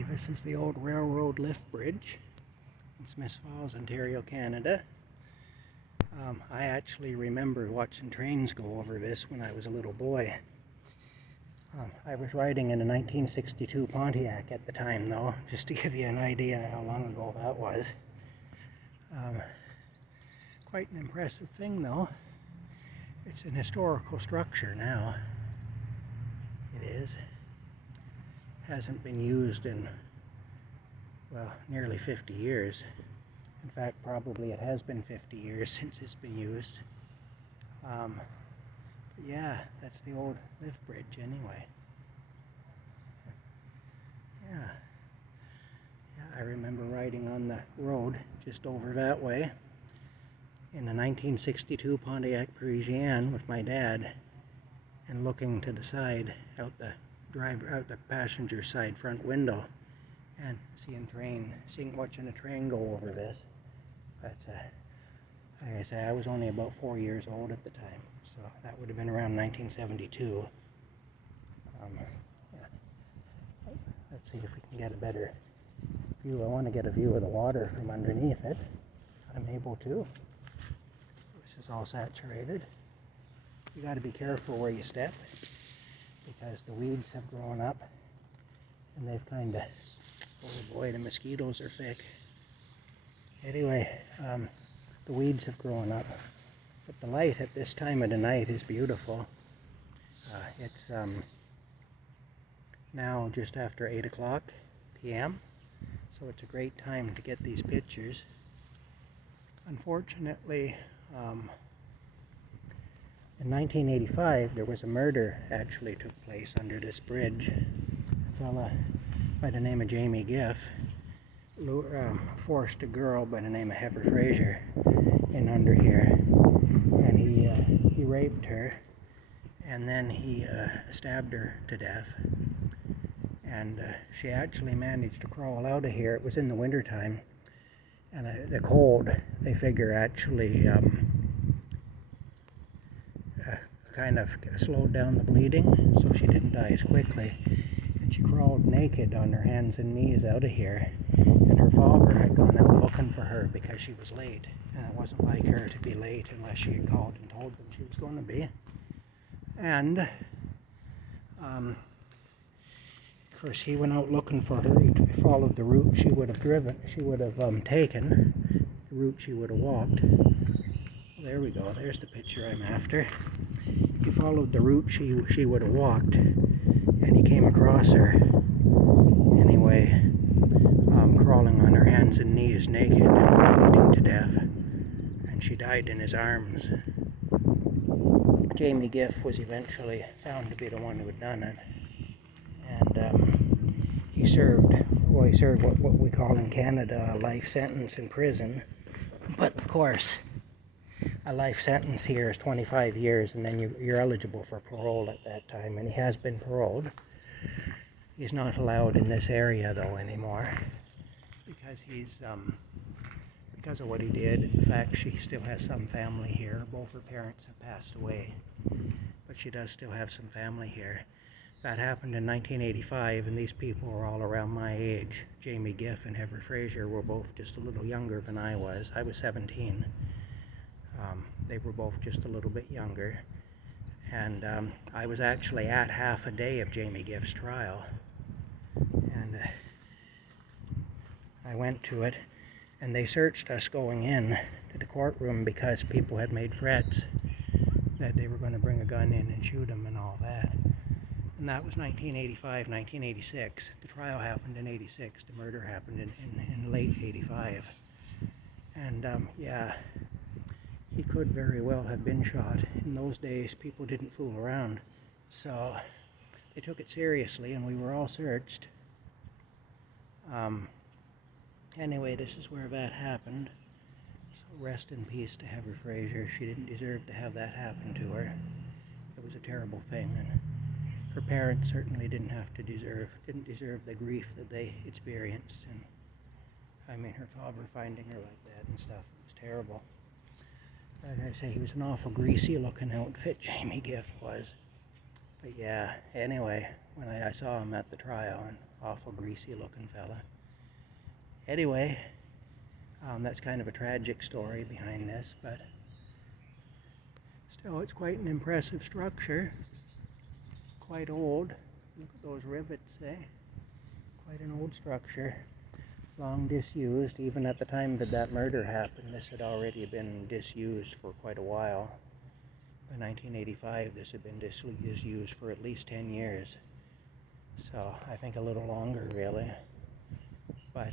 Okay, this is the old railroad lift bridge in Smiths Falls, Ontario, Canada. I actually remember watching trains go over this when I was a little boy. I was riding in a 1962 Pontiac at the time, though, just to give you an idea how long ago that was. Quite an impressive thing, though. It's an historical structure now. It is. Hasn't been used in, well, nearly 50 years. In fact, probably it has been 50 years since it's been used. But yeah, that's the old lift bridge anyway. Yeah, I remember riding on the road just over that way in a 1962 Pontiac Parisienne with my dad and looking to the side out the passenger side front window and watching a train go over this. But like I say, I was only about 4 years old at the time, so that would have been around 1972. Yeah. Let's see if we can get a better view. I want to get a view of the water from underneath it. I'm able to. This is all saturated. You got to be careful where you step, because the weeds have grown up and they've kind of, oh boy, the mosquitoes are thick. Anyway, the weeds have grown up, but the light at this time of the night is beautiful. It's now just after 8 o'clock p.m., so it's a great time to get these pictures. Unfortunately, in 1985, there was a murder actually took place under this bridge. A fella by the name of Jamie Giff forced a girl by the name of Heather Fraser in under here, and he raped her, and then he stabbed her to death. And she actually managed to crawl out of here. It was in the wintertime, and the cold, they figure, actually kind of slowed down the bleeding, so she didn't die as quickly. And she crawled naked on her hands and knees out of here, and her father had gone out looking for her because she was late, and it wasn't like her to be late unless she had called and told them she was going to be. And of course, he went out looking for her. He followed the route she would have taken, the route she would have walked. There we go, there's the picture I'm after. He followed the route she would have walked, and he came across her anyway, crawling on her hands and knees naked and bleeding to death, and she died in his arms. Jamie Giff was eventually found to be the one who had done it, and he served what we call in Canada a life sentence in prison. But of course, a life sentence here is 25 years, and then you're eligible for parole at that time, and he has been paroled. He's not allowed in this area though anymore, because because of what he did. In fact, she still has some family here. Both her parents have passed away, but she does still have some family here. That happened in 1985, and these people were all around my age. Jamie Giff and Heather Fraser were both just a little younger than I was. I was 17. They were both just a little bit younger, and I was actually at half a day of Jamie Giff's trial, and I went to it, and they searched us going in to the courtroom because people had made threats that they were going to bring a gun in and shoot him and all that. And that was 1985, 1986. The trial happened in 86. The murder happened in late 85. And yeah, he could very well have been shot. In those days, people didn't fool around. So they took it seriously, and we were all searched. Anyway, this is where that happened. So rest in peace to Heather Fraser. She didn't deserve to have that happen to her. It was a terrible thing, and her parents certainly didn't deserve the grief that they experienced. And I mean, her father finding her like that and stuff, it was terrible. Like I say, he was an awful greasy looking outfit, Jamie Giff was. But yeah, anyway, when I saw him at the trial, an awful greasy looking fella. Anyway, that's kind of a tragic story behind this, but still it's quite an impressive structure. Quite old. Look at those rivets, eh? Quite an old structure. Long disused. Even at the time that that murder happened, this had already been disused for quite a while. By 1985, this had been disused for at least 10 years. So I think a little longer, really. But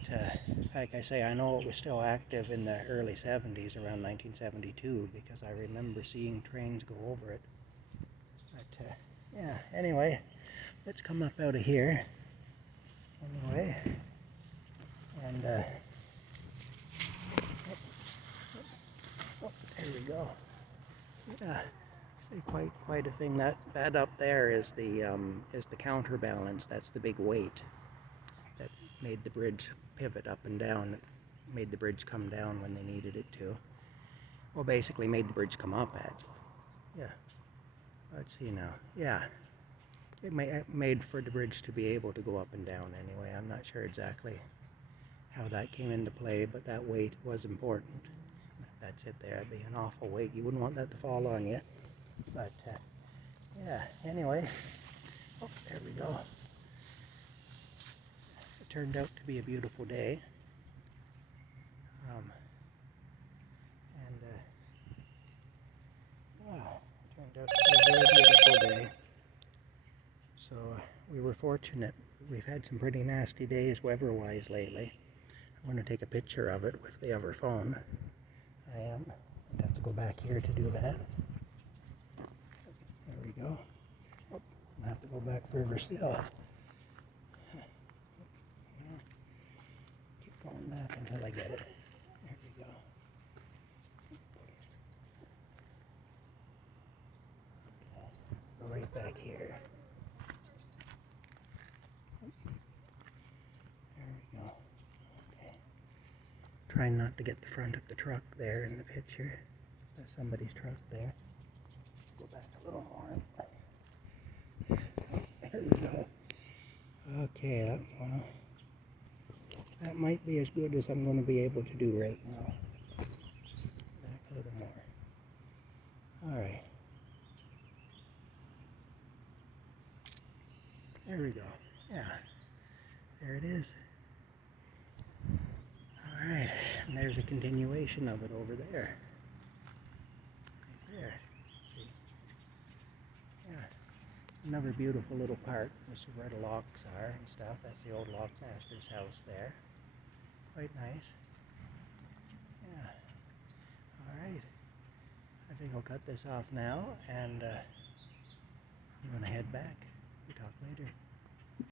like I say, I know it was still active in the early 70s, around 1972, because I remember seeing trains go over it. But yeah, anyway, let's come up out of here. Anyway, and there we go. Yeah, see, quite a thing. That up there is the counterbalance. That's the big weight that made the bridge pivot up and down. It made the bridge come down when they needed it to. Well, basically made the bridge come up, actually. Yeah. Let's see now. Yeah. It made for the bridge to be able to go up and down anyway. I'm not sure exactly how that came into play, but that weight was important. That's it there. It'd be an awful weight. You wouldn't want that to fall on you. But yeah, anyway. Oh, there we go. It turned out to be a beautiful day. Wow, it turned out to be a very beautiful day. So we were fortunate. We've had some pretty nasty days weather-wise lately. I'm going to take a picture of it with the other phone. I am. I'd have to go back here to do that. There we go. Oh, I'll have to go back further still. Keep going back until I get it. There we go. Okay. Go right back here. There we go. Okay. Trying not to get the front of the truck there in the picture. There's somebody's truck there. Go back a little more. There we go. Okay, that might be as good as I'm going to be able to do right now. Back a little more. Alright. There we go. Yeah. There it is. Alright. And there's a continuation of it over there. Right there. See? Yeah. Another beautiful little park. This is where the locks are and stuff. That's the old lockmaster's house there. Quite nice. Yeah. Alright. I think I'll cut this off now and I'm going to head back. We'll talk later.